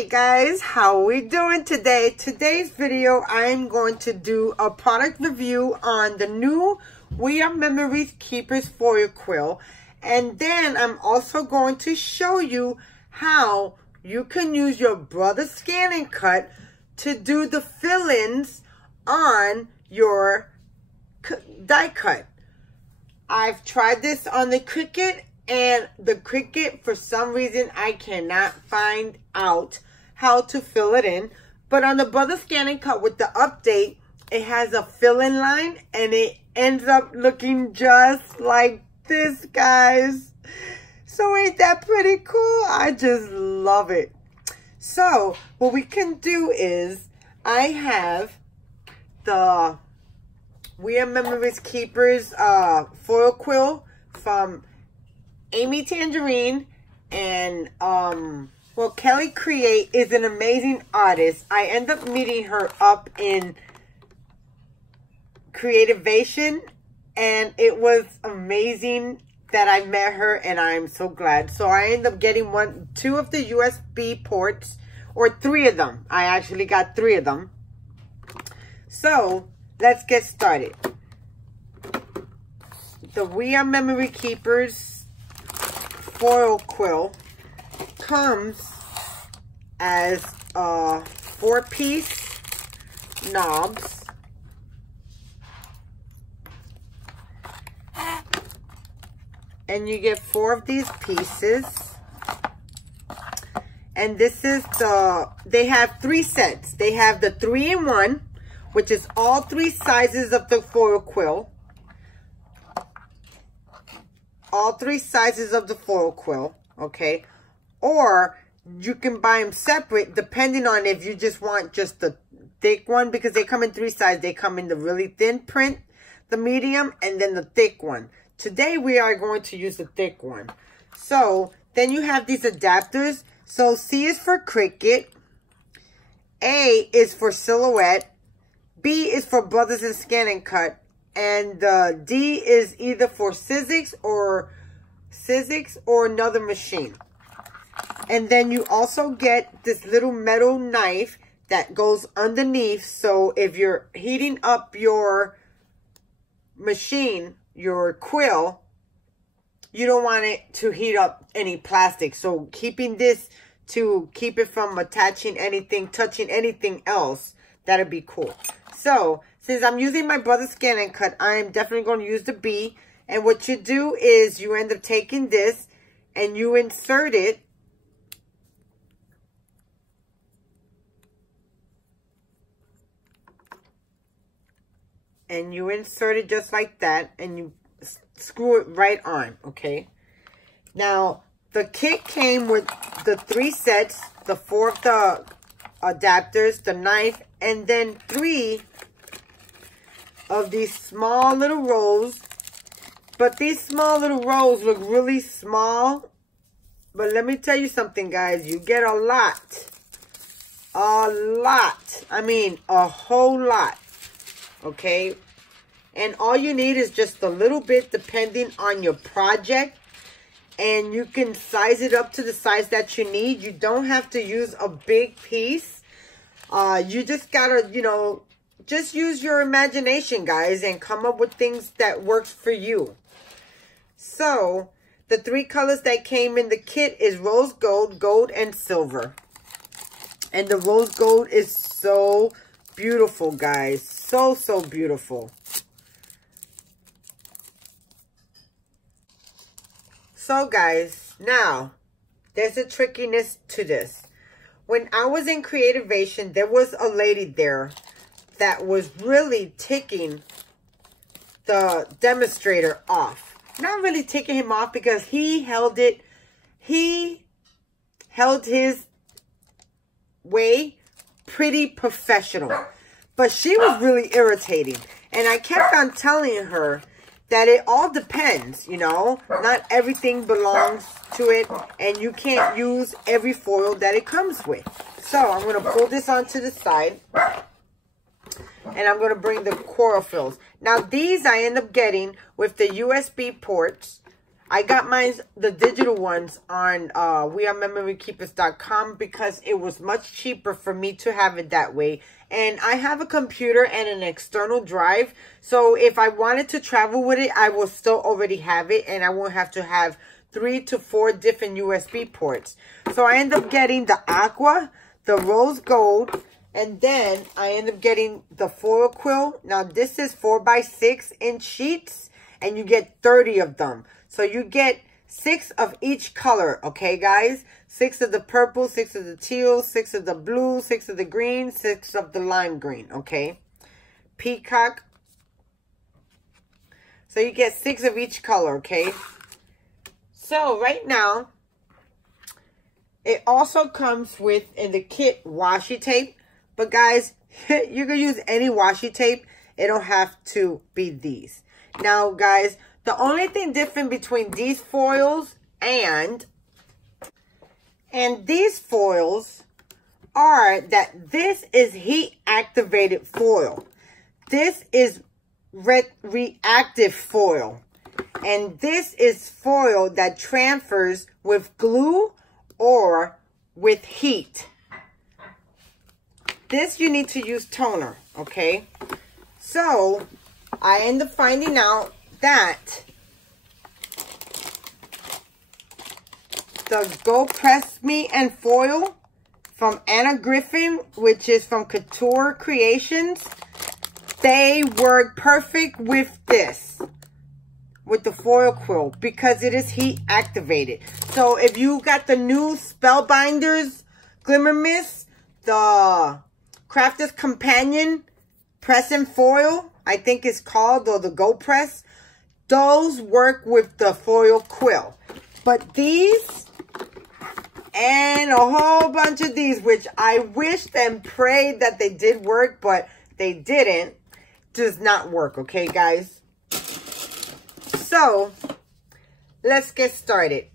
Hey guys, how we doing today? Today's video, I'm going to do a product review on the new Wrmk Keepers foil quill. And then I'm also going to show you how you can use your Brother Scan and Cut to do the fill-ins on your die cut. I've tried this on the Cricut, and the Cricut, for some reason, I cannot find out how to fill it in. But on the Brother Scan and Cut with the update, it has a fill-in line, and it ends up looking just like this, guys. So ain't that pretty cool? I just love it. So what we can do is, I have the Wrmk Keepers foil quill from Amy Tangerine, and well, Kelly Create is an amazing artist. I end up meeting her up in Creativation, and it was amazing that I met her, and I'm so glad. So I end up getting two of the USB ports, or 3 of them. I actually got 3 of them. So let's get started. The Wrmk Keepers foil quill comes as 4-piece knobs, and you get 4 of these pieces. And this is they have 3 sets. They have the 3-in-1, which is all 3 sizes of the foil quill. All 3 sizes of the foil quill, okay? Or you can buy them separate, depending on if you just want just the thick one, because they come in 3 sizes. They come in the really thin print, the medium, and then the thick one. Today we are going to use the thick one. So then you have these adapters. So C is for Cricut, A is for Silhouette, B is for Brothers and Scan and Cut, and D is either for Sizzix or another machine. And then you also get this little metal knife that goes underneath. So if you're heating up your machine, your quill, you don't want it to heat up any plastic. So keeping this to keep it from attaching anything, touching anything else, that'd be cool. So since I'm using my Brother Scan and Cut, I'm definitely going to use the B. And what you do is you end up taking this and you insert it . And you insert it just like that, and you screw it right on, okay? Now, the kit came with the 3 sets, the 4 of the adapters, the knife, and then 3 of these small little rolls. But these small little rolls look really small. But let me tell you something, guys. You get a lot. A lot. I mean, a whole lot. Okay? And all you need is just a little bit, depending on your project. And you can size it up to the size that you need. You don't have to use a big piece. You just gotta, you know, just use your imagination, guys, and come up with things that works for you. So, the 3 colors that came in the kit is rose gold, gold, and silver. And the rose gold is so beautiful, guys. So, so beautiful. So, guys, now, there's a trickiness to this. When I was in Creativation, there was a lady there that was really ticking the demonstrator off. Not really ticking him off, because he held his way pretty professional. But she was really irritating. And I kept on telling her that it all depends, you know. Not everything belongs to it, and you can't use every foil that it comes with. So I'm going to pull this onto the side, and I'm going to bring the chlorophyls. Now these I end up getting with the USB ports. I got mine, the digital ones, on WeAreMemoryKeepers.com because it was much cheaper for me to have it that way. And I have a computer and an external drive. So if I wanted to travel with it, I will still already have it. And I won't have to have 3 to 4 different USB ports. So I end up getting the aqua, the rose gold, and then I end up getting the foil quill. Now this is 4x6 inch sheets, and you get 30 of them. So you get 6 of each color, okay, guys? 6 of the purple, 6 of the teal, 6 of the blue, 6 of the green, 6 of the lime green, okay? Peacock. So you get 6 of each color, okay? So right now, it also comes with, in the kit, washi tape. But guys, you can use any washi tape. It don't have to be these. Now, guys, the only thing different between these foils and these foils are that this is heat activated foil. This is reactive foil. And this is foil that transfers with glue or with heat. This you need to use toner, okay? So I end up finding out that the Go Press Me and Foil from Anna Griffin, which is from Couture Creations, they work perfect with this, with the foil quill, because it is heat activated. So if you got the new Spellbinders Glimmer Mist, the Crafter's Companion Press and Foil, I think it's called, or the Go Press, those work with the foil quill. But these and a whole bunch of these, which I wished and prayed that they did work, but they didn't, does not work, okay, guys? So let's get started.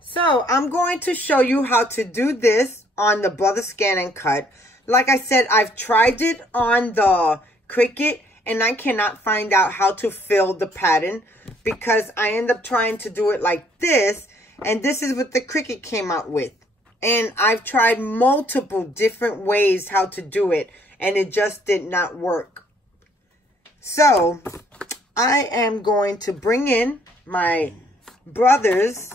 So I'm going to show you how to do this on the Brother Scan and Cut. Like I said, I've tried it on the Cricut, and I cannot find out how to fill the pattern because I end up trying to do it like this, and this is what the Cricut came out with. And I've tried multiple different ways how to do it, and it just did not work. So I am going to bring in my brother's,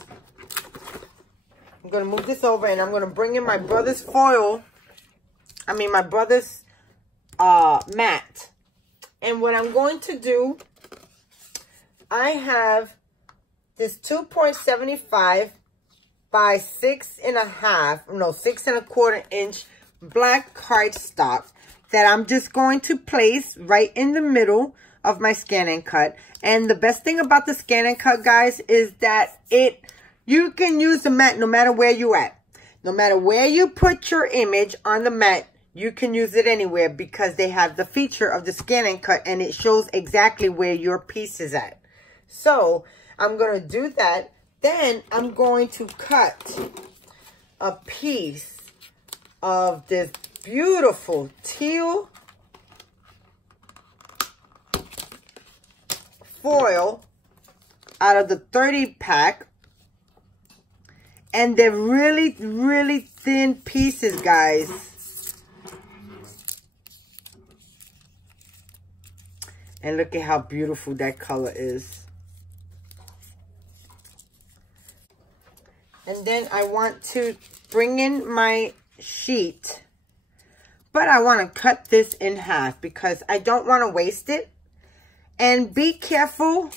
I'm going to move this over, and I'm going to bring in my brother's foil, my brother's mat. And what I'm going to do, I have this 2.75 by 6.25 inch black cardstock that I'm just going to place right in the middle of my Scan and Cut. And the best thing about the Scan and Cut, guys, is that you can use the mat no matter where you at. No matter where you put your image on the mat, you can use it anywhere because they have the feature of the Scan and Cut, and it shows exactly where your piece is at. So I'm going to do that. Then I'm going to cut a piece of this beautiful teal foil out of the 30 pack. And they're really, really thin pieces, guys. And look at how beautiful that color is. And then I want to bring in my sheet. But I want to cut this in half because I don't want to waste it. And be careful.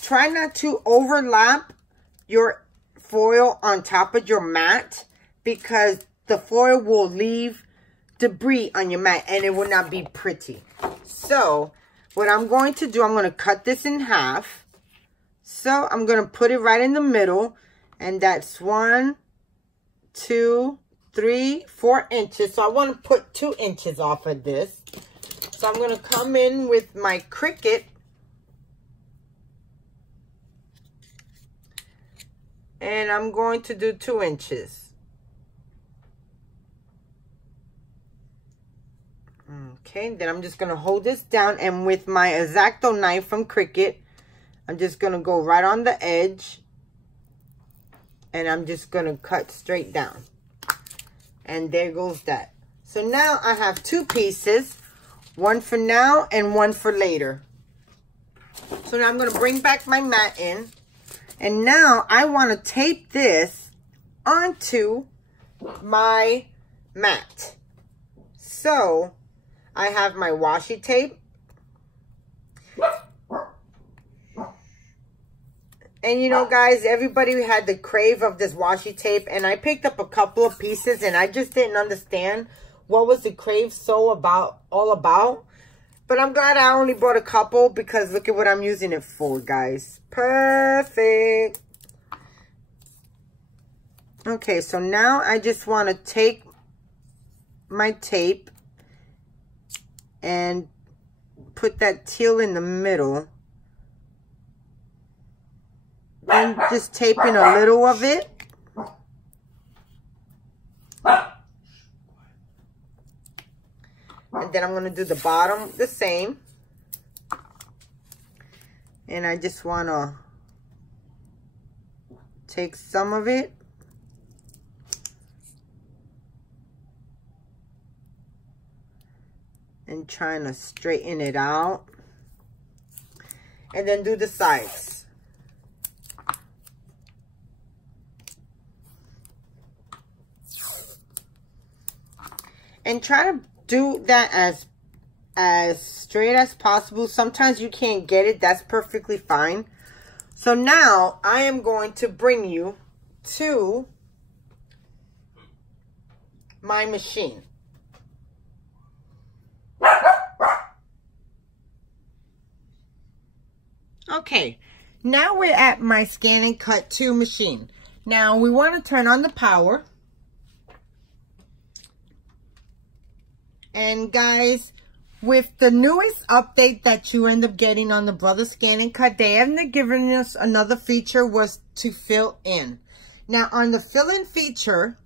Try not to overlap your foil on top of your mat, because the foil will leave debris on your mat and it will not be pretty. So what I'm going to do, I'm going to cut this in half. So I'm going to put it right in the middle, and that's 1, 2, 3, 4 inches. So I want to put 2 inches off of this. So I'm going to come in with my Cricut and I'm going to do 2 inches. Okay, then I'm just going to hold this down, and with my X-Acto knife from Cricut, I'm just going to go right on the edge And I'm just going to cut straight down. And there goes that. So now I have 2 pieces. One for now and one for later. So now I'm going to bring back my mat in. And now I want to tape this onto my mat. So I have my washi tape. And you know, guys, everybody had the crave of this washi tape. And I picked up a couple of pieces and I just didn't understand what was the crave all about. But I'm glad I only bought a couple because look at what I'm using it for, guys. Perfect. Okay, so now I just want to take my tape and put that teal in the middle. And just tape in a little of it. And then I'm going to do the bottom the same. And I just want to take some of it. And trying to straighten it out. And then do the sides. And try to do that as straight as possible. Sometimes you can't get it. That's perfectly fine. So now I am going to bring you to my machine. Okay, now we're at my Scan and Cut 2 machine. Now we want to turn on the power. And guys, with the newest update that you end up getting on the Brother Scan and Cut, they end up giving us another feature was to fill in. Now on the fill in feature,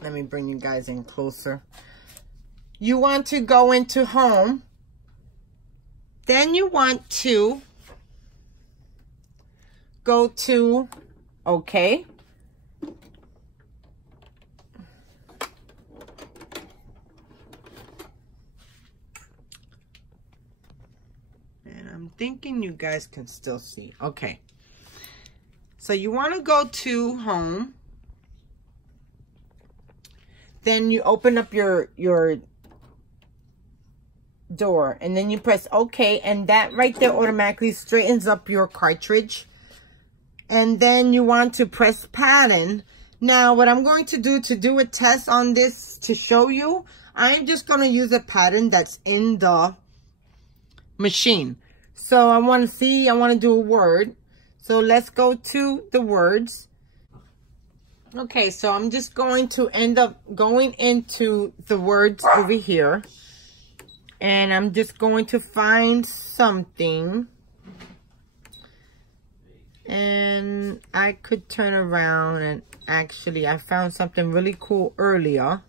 let me bring you guys in closer. You want to go into home. Then you want to go to OK. And I'm thinking you guys can still see. Okay. So you want to go to home. Then you open up your door and then you press OK, and that right there automatically straightens up your cartridge. And then you want to press pattern. Now what I'm going to do a test on this to show you, I'm just going to use a pattern that's in the machine. So I want to do a word. So let's go to the words. Okay, so I'm just going to end up going into the words over here. And I'm just going to find something. And I could turn around and actually I found something really cool earlier.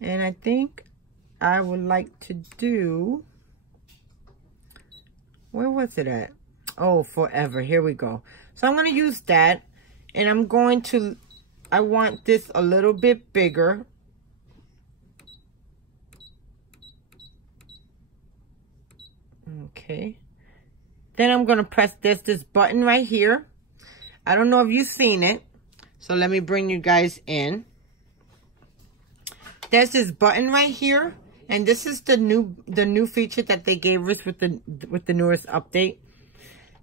And I think I would like to do, where was it at? Oh, forever. Here we go. So I'm going to use that, and I'm going to, I want this a little bit bigger. Okay. Then I'm going to press this button right here. I don't know if you've seen it. So let me bring you guys in. There's this button right here. And this is the new feature that they gave us with the newest update.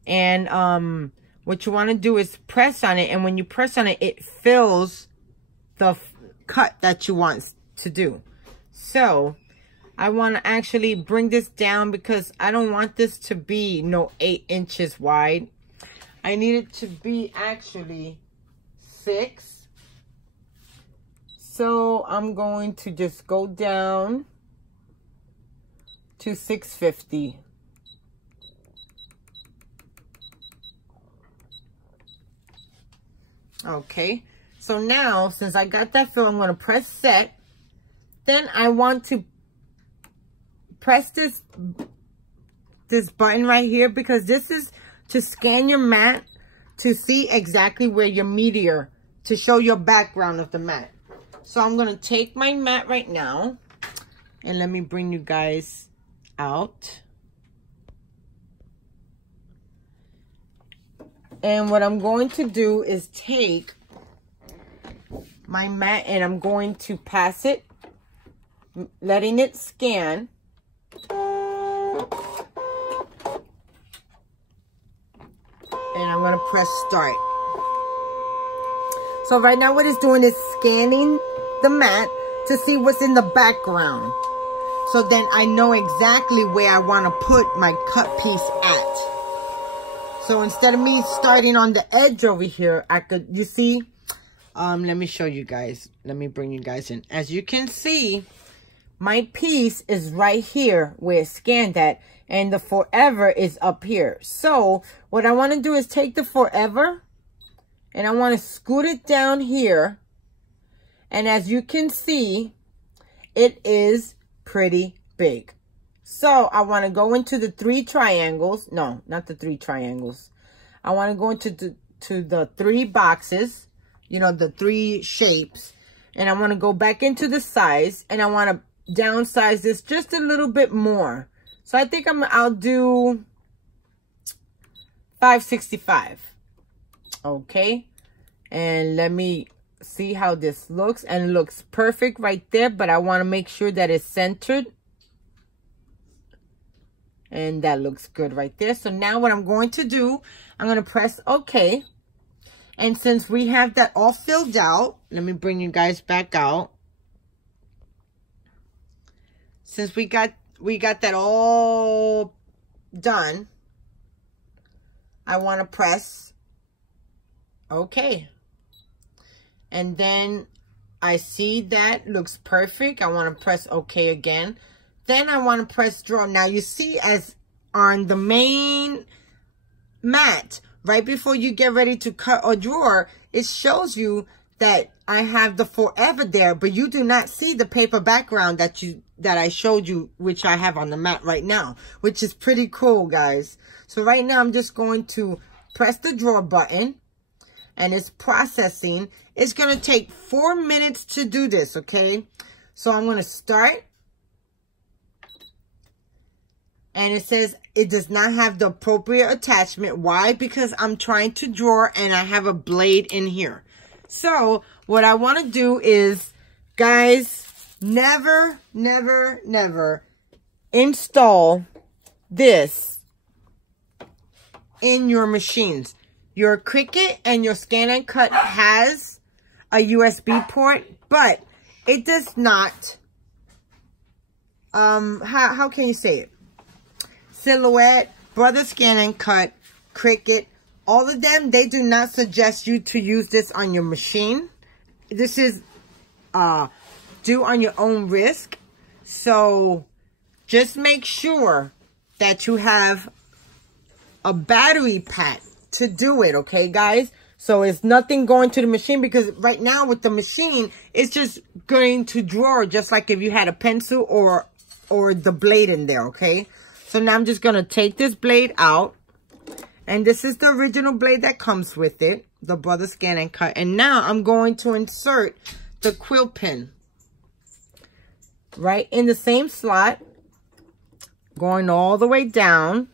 And what you want to do is press on it, and when you press on it, it fills the cut that you want to do. So I want to actually bring this down because I don't want this to be no 8 inches wide. I need it to be actually 6. So I'm going to just go down to 650. Okay, so now since I got that fill, I'm going to press set. Then I want to press this button right here, because this is to scan your mat to see exactly where your meteor, to show your background of the mat. So I'm going to take my mat right now, and let me bring you guys out. And what I'm going to do is take my mat and I'm going to pass it, letting it scan. And I'm going to press start. So right now what it's doing is scanning the mat to see what's in the background. So then I know exactly where I want to put my cut piece at. So instead of me starting on the edge over here, I could, you see, let me show you guys. Let me bring you guys in. As you can see, my piece is right here where it's scanned at, and the forever is up here. So what I want to do is take the forever and I want to scoot it down here. And as you can see, it is pretty big. So I want to go into the 3 triangles. No, not the 3 triangles. I want to go into the 3 boxes, you know, the 3 shapes. And I want to go back into the size, and I want to downsize this just a little bit more. So I think I'll do 565. Okay. And let me see how this looks. And it looks perfect right there, but I want to make sure that it's centered. And that looks good right there. So now what I'm going to do, I'm going to press OK. And since we have that all filled out, let me bring you guys back out. Since we got that all done, I want to press OK. And then I see that looks perfect. I want to press OK again. Then I want to press draw. Now you see, as on the main mat, right before you get ready to cut or draw, it shows you that I have the forever there, but you do not see the paper background that I showed you, which I have on the mat right now, which is pretty cool, guys. So right now I'm just going to press the draw button, and it's processing. It's going to take 4 minutes to do this, okay? So I'm going to start. And it says it does not have the appropriate attachment. Why? Because I'm trying to draw and I have a blade in here. So what I want to do is, guys, never, never, never install this in your machines. Your Cricut and your Scan and Cut has a USB port, but it does not, how can you say it? Silhouette, Brother Scan and Cut, Cricut, all of them, they do not suggest you to use this on your machine. This is do on your own risk. So just make sure that you have a battery pack to do it, okay, guys? So it's nothing going to the machine, because right now with the machine, it's just going to draw just like if you had a pencil or the blade in there, okay? So now I'm just going to take this blade out. And this is the original blade that comes with it, the Brother Scan and Cut. And now I'm going to insert the quill pin right in the same slot, going all the way down,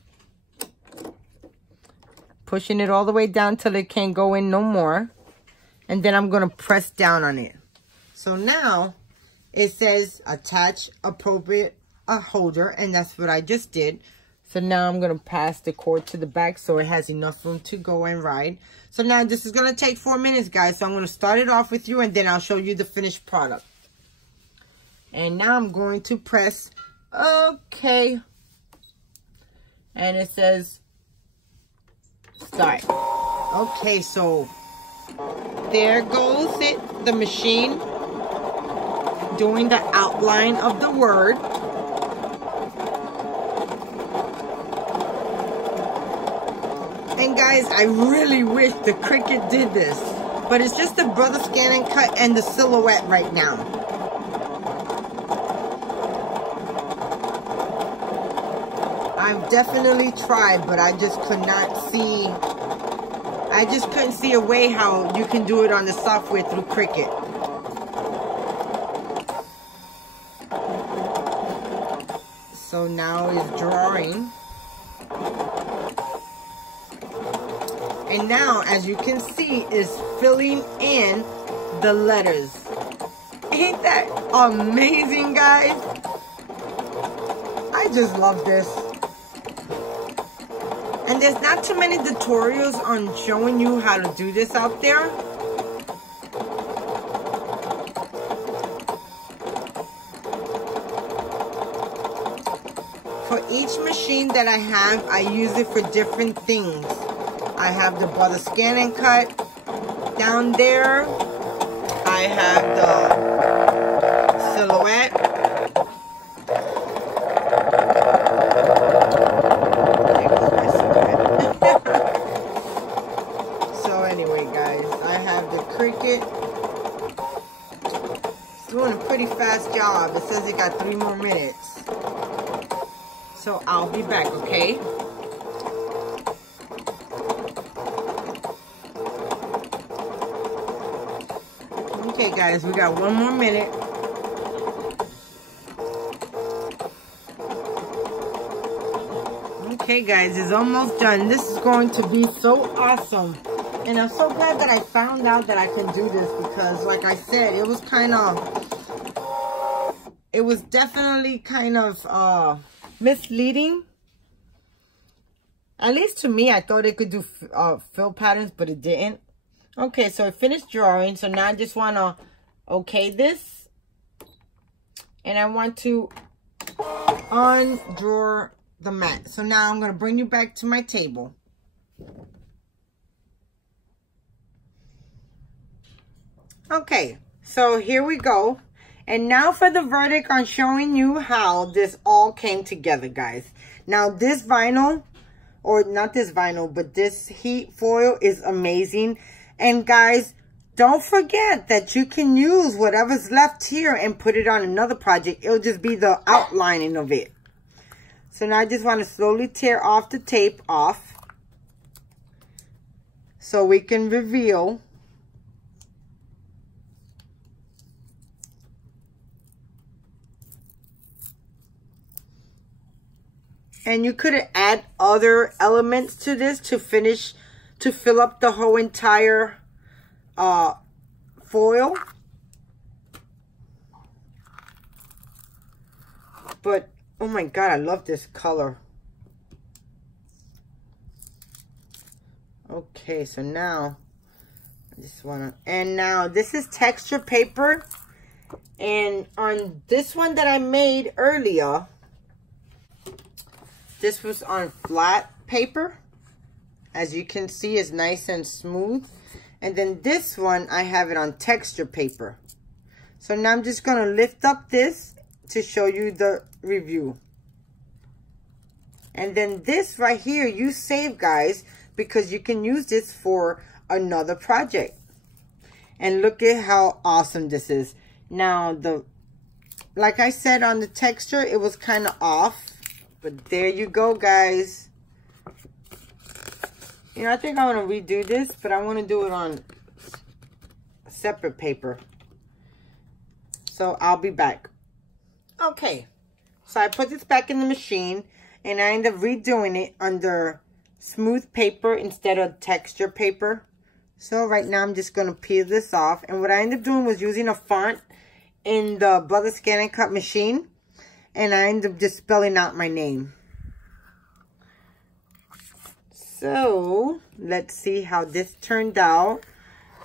pushing it all the way down till it can't go in no more. And then I'm going to press down on it. So now it says attach appropriate holder, and that's what I just did. So now I'm going to pass the cord to the back so it has enough room to go and ride. So now this is going to take 4 minutes, guys. So I'm going to start it off with you, and then I'll show you the finished product. And now I'm going to press OK. And it says start. Okay, so there goes it, the machine doing the outline of the word. And guys, I really wish the Cricut did this, but it's just the Brother Scan and Cut and the Silhouette right now. I've definitely tried, but I just could not see, I just couldn't see a way how you can do it on the software through Cricut. So now it's drawing. And now, as you can see, is filling in the letters. Ain't that amazing, guys? I just love this. And there's not too many tutorials on showing you how to do this out there. For each machine that I have, I use it for different things. I have the butter scan and cut down there. I have the silhouette. So anyway, guys, I have the Cricut. It's doing a pretty fast job. It says it got 3 more minutes. So I'll be back, okay? Okay, guys, we got 1 more minute. Okay, guys, it's almost done. This is going to be so awesome. And I'm so glad that I found out that I can do this because, like I said, it was kind of, it was definitely kind of misleading. At least to me, I thought it could do fill patterns, but it didn't. Okay, so I finished drawing. So now I just want to okay this. And I want to undraw the mat. So now I'm going to bring you back to my table. Okay, so here we go. And now for the verdict on showing you how this all came together, guys. Now this vinyl, or not this vinyl, but this heat foil is amazing. And guys, don't forget that you can use whatever's left here and put it on another project. It'll just be the outlining of it. So now I just want to slowly tear off the tape off so we can reveal. And you could add other elements to this to finish, to fill up the whole entire foil. But, oh my God, I love this color. Okay, so now, I just want to, and now this is texture paper. And on this one that I made earlier, this was on flat paper. As you can see, it's nice and smooth. And then this one, I have it on texture paper. So now I'm just going to lift up this to show you the review. And then this right here, you save, guys, because you can use this for another project. And look at how awesome this is. Now, like I said on the texture, it was kind of off. But there you go, guys. You know, I think I want to redo this, but I want to do it on separate paper. So I'll be back. Okay. So I put this back in the machine, and I end up redoing it under smooth paper instead of texture paper. So right now I'm just going to peel this off. And what I ended up doing was using a font in the butter scan and cut machine. And I end up just spelling out my name. So, let's see how this turned out.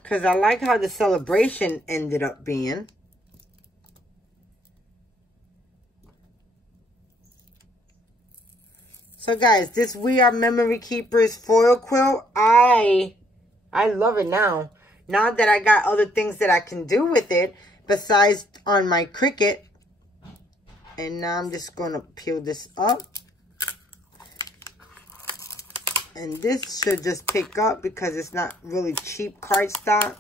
Because I like how the celebration ended up being. So guys, this We Are Memory Keepers foil quilt, I love it now. Now that I got other things that I can do with it, besides on my Cricut. And now I'm just going to peel this up. And this should just pick up because it's not really cheap cardstock.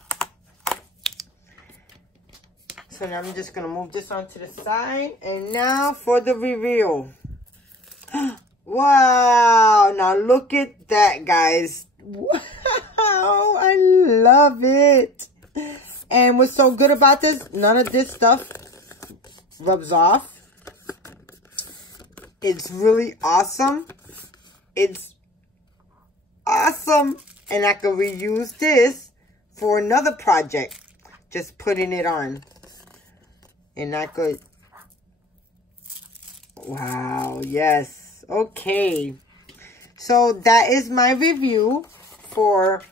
So now I'm just going to move this onto the side. And now for the reveal. Wow. Now look at that, guys. Wow. I love it. And what's so good about this, none of this stuff rubs off. It's really awesome. It's awesome. And I can reuse this for another project. Just putting it on. And I could... Wow, yes. Okay. So that is my review for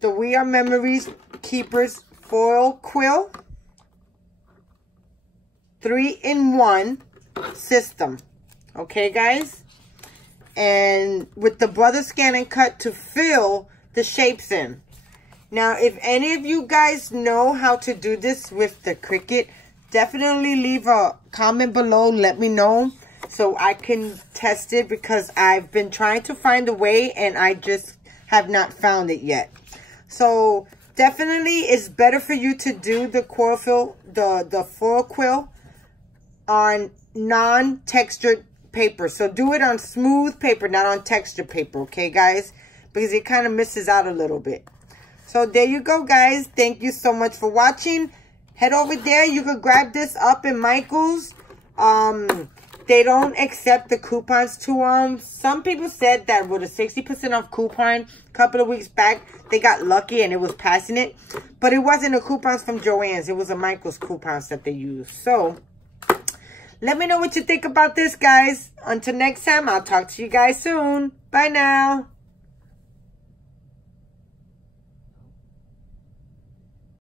the We Are Memories Keepers Foil Quill 3-in-1 system. Okay, guys? And with the Brother Scan and Cut to fill the shapes in. Now, if any of you guys know how to do this with the Cricut, definitely leave a comment below. Let me know so I can test it, because I've been trying to find a way and I just have not found it yet. So definitely it's better for you to do the quill, the foil quill on non-textured paper. So do it on smooth paper, not on textured paper, okay, guys? Because it kind of misses out a little bit. So there you go, guys. Thank you so much for watching. Head over there. You could grab this up in Michael's. They don't accept the coupons to some people said that with a 60% off coupon a couple of weeks back, they got lucky and it was passing it. But it wasn't a coupons from Joann's. It was a Michael's coupons that they used. So let me know what you think about this, guys. Until next time, I'll talk to you guys soon. Bye now.